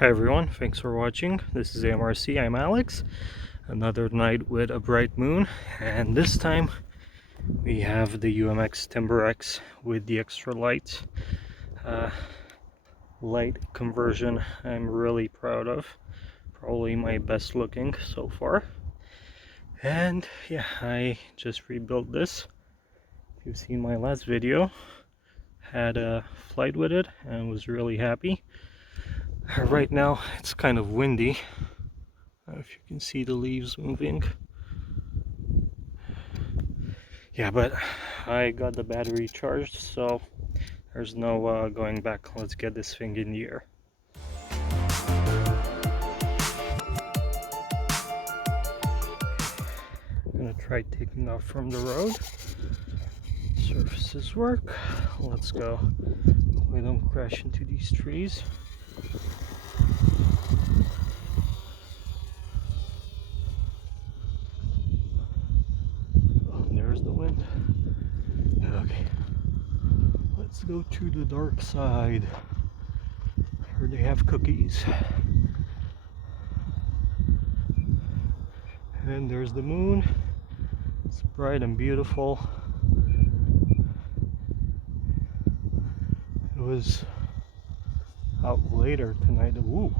Hi everyone, thanks for watching. This is AMRC, I'm Alex. Another night with a bright moon, and this time we have the UMX Timber X with the extra light. Light conversion I'm really proud of. Probably my best looking so far. And yeah, I just rebuilt this. If you've seen my last video, had a flight with it and was really happy. Right now it's kind of windy. If you can see the leaves moving. Yeah, but I got the battery charged, so there's no going back. Let's get this thing in the air. I'm gonna try taking off from the road. Surfaces work. Let's go. We don't crash into these trees. Oh, there's the wind. Okay. Let's go to the dark side. Here they have cookies. And there's the moon. It's bright and beautiful. It was out later tonight. Ooh.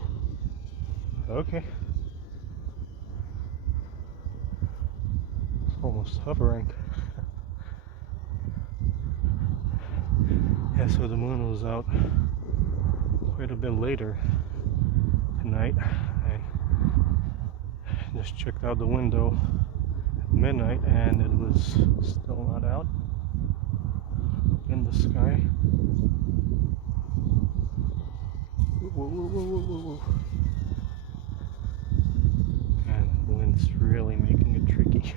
Okay. It's almost hovering. Yeah, so the moon was out quite a bit later tonight. I just checked out the window at midnight and it was still not out up in the sky. Whoa, whoa, whoa, whoa, whoa, whoa. And the wind's really making it tricky.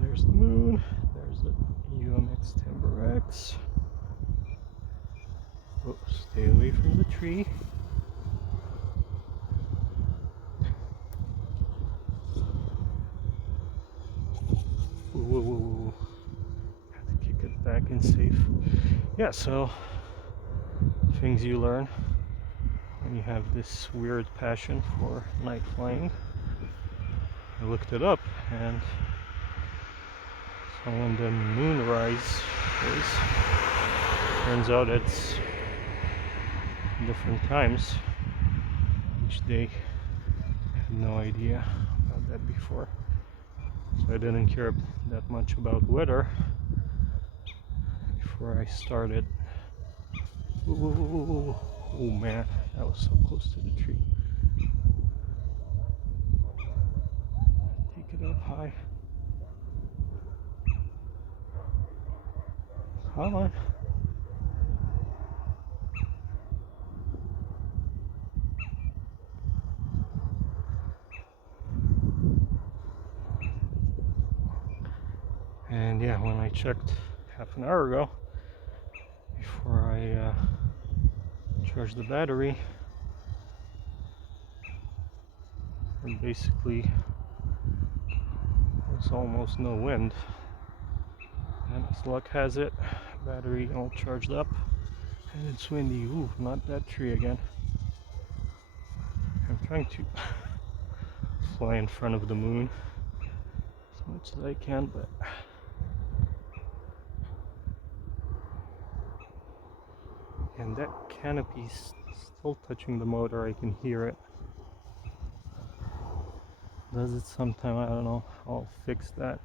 There's the moon, there's the UMX Timber X. Oh, stay away from the tree. Whoa, whoa, whoa. Have to kick it back in safe. Yeah, so things you learn when you have this weird passion for night flying. I looked it up, and so when the moonrise is, turns out it's different times each day. I had no idea about that before, so I didn't care that much about weather before I started. Ooh, oh man, that was so close to the tree. Take it up high. Come on. And yeah, when I checked half an hour ago, before I charged the battery, and basically there's almost no wind. And as luck has it, battery all charged up, and it's windy. Ooh, not that tree again. I'm trying to fly in front of the moon as much as I can, but and that canopy's still touching the motor. I can hear it. Does it sometime? I don't know. I'll fix that.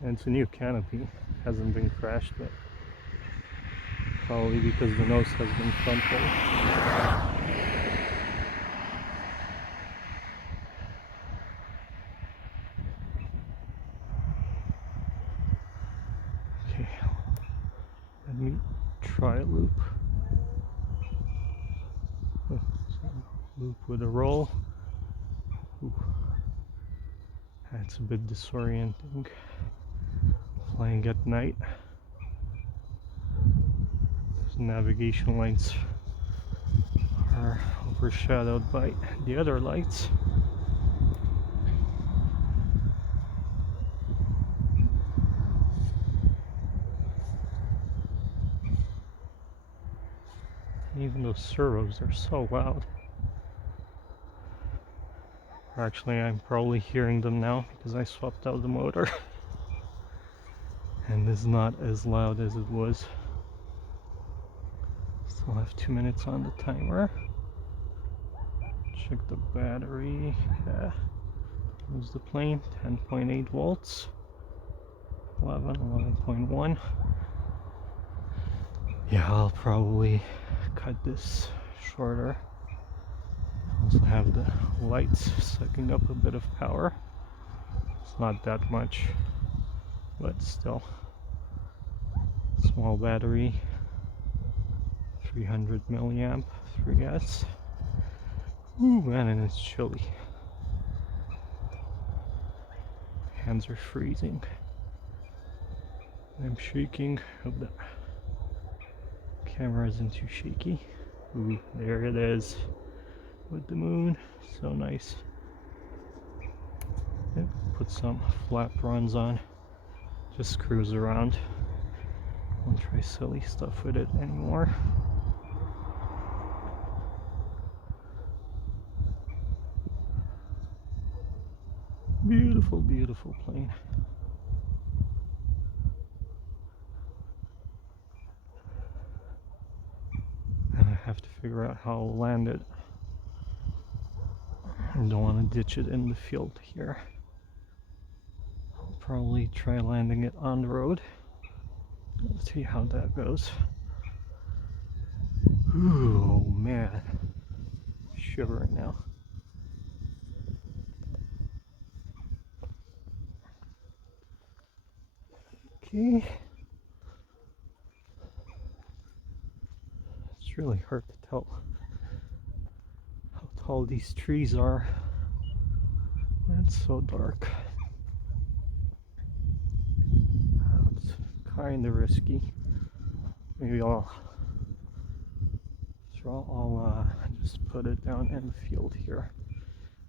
And it's a new canopy, hasn't been crashed, but probably because the nose has been crumpled. Okay, let me try a loop. Oh, so loop with a roll. Ooh. That's a bit disorienting. Flying at night. Those navigation lights are overshadowed by the other lights. Even those servos are so loud. Actually, I'm probably hearing them now because I swapped out the motor. And it's not as loud as it was. Still have 2 minutes on the timer. Check the battery. Yeah. Here's the plane. 10.8 volts. 11.1. Yeah, I'll probably cut this shorter. Also have the lights sucking up a bit of power. It's not that much, but still. Small battery, 300 milliamp, 3S. Ooh man, and it's chilly. Hands are freezing. I'm shaking. Hope the camera isn't too shaky. Ooh, there it is with the moon. So nice. Yep, put some flat runs on. Just cruise around. Won't try silly stuff with it anymore. Beautiful, beautiful plane. And I have to figure out how I'll land it. I don't want to ditch it in the field here. I'll probably try landing it on the road. Let's see how that goes. Ooh, man. Shivering now. Okay. It's really hard to tell how tall these trees are. It's so dark. It's kind of risky. Maybe I'll just put it down in the field here.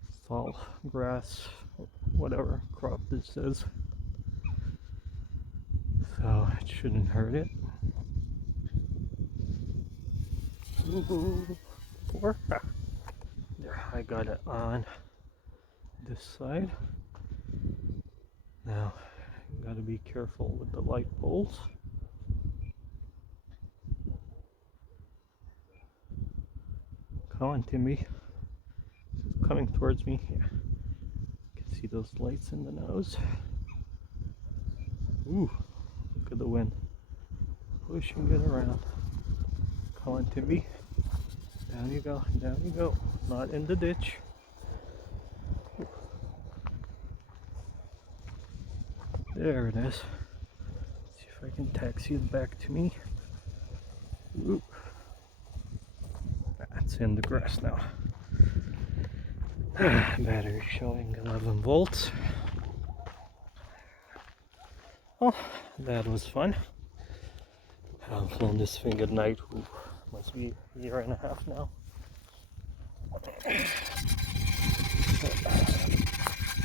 It's all grass, whatever crop this is. So it shouldn't hurt it. There, I got it on this side. Now, you gotta be careful with the light poles. Come on, Timmy. It's coming towards me. Yeah. You can see those lights in the nose. Ooh, look at the wind. Pushing it around. Come on, Timmy. Down you go, down you go. Not in the ditch. There it is. Let's see if I can taxi it back to me. Ooh. That's in the grass now. Battery showing 11 volts. Oh, that was fun. I've flown this thing at night. Ooh, must be a year and a half now.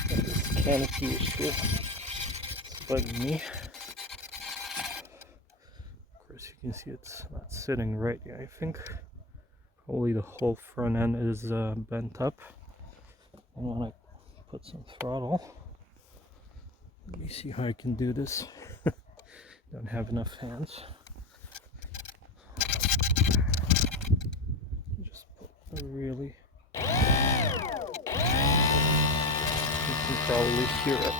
This canopy issue is bugging me. Of course, you can see it's not sitting right yet. I think probably the whole front end is bent up. I want to put some throttle. Let me see how I can do this. Don't have enough hands. Just put a really. You can probably hear it.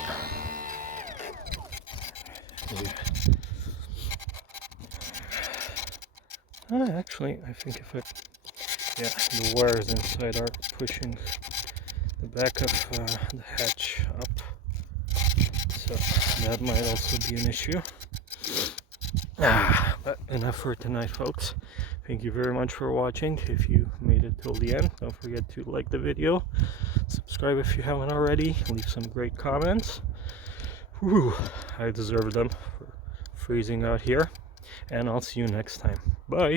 Actually, I think if the wires inside are pushing the back of the hatch up, so that might also be an issue. But enough for tonight, folks. Thank you very much for watching. If you made it till the end, don't forget to like the video, subscribe if you haven't already, leave some great comments. Whew, I deserve them for freezing out here, and I'll see you next time. Bye.